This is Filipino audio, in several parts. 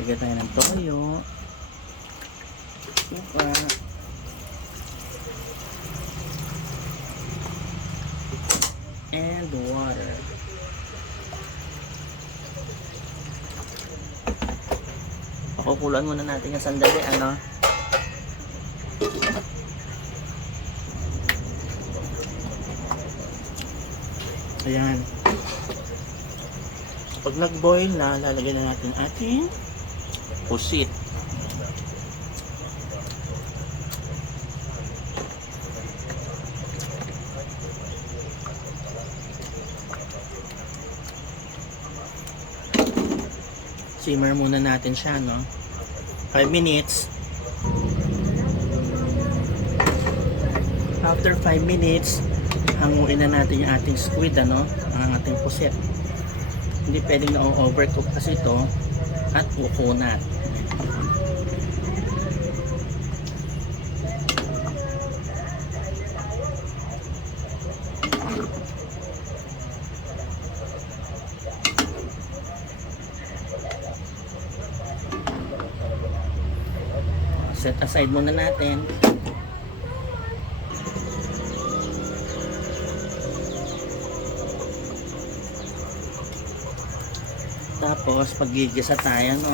Lagyan tayo ng toyo. Suka. And water. Pakukulan muna natin yung sandali, ano? Ayan. Pag nag-boil na, lalagyan na natin ating pusit. Simmer muna natin siya, no? 5 minutes. After 5 minutes, hanguin na natin yung ating squid, ano? Ang ating pusit. Hindi pwedeng na-overcook kasi ito at kukunat. Set aside muna natin. Tapos, paggigisa tayo, no?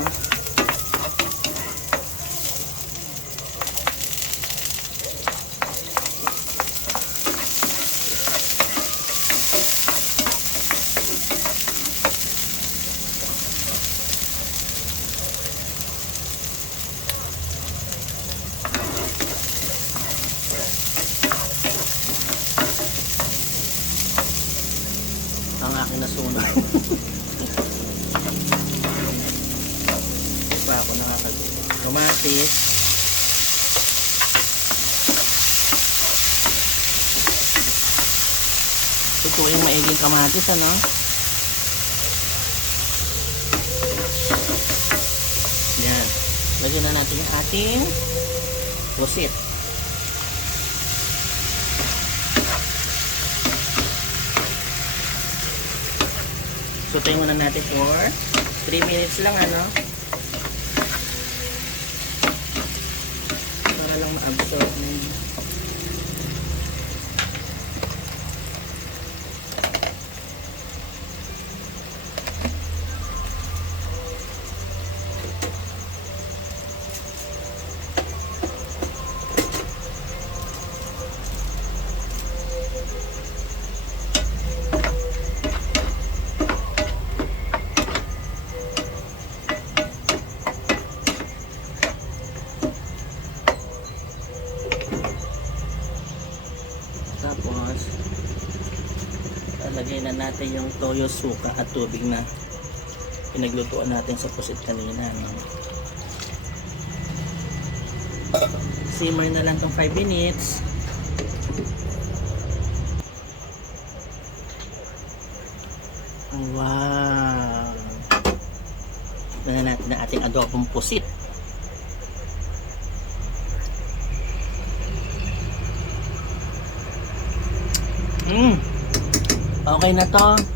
Ang aking nasunog. pa ako nakakagawa. Kamatis. Ito yung maiging kamatis, ano? Yan. Lagyan na natin yung ating pusit. Sutayin muna natin for 3 minutes lang, ano? para lang ma-absorb na. Tapos, lalagay na natin yung toyo, suka at tubig na pinaglutuan natin sa pusit kanina. No? Simmer na lang tong 5 minutes. Wow! Na natin ang ating adobong pusit. Mm. Okay na to.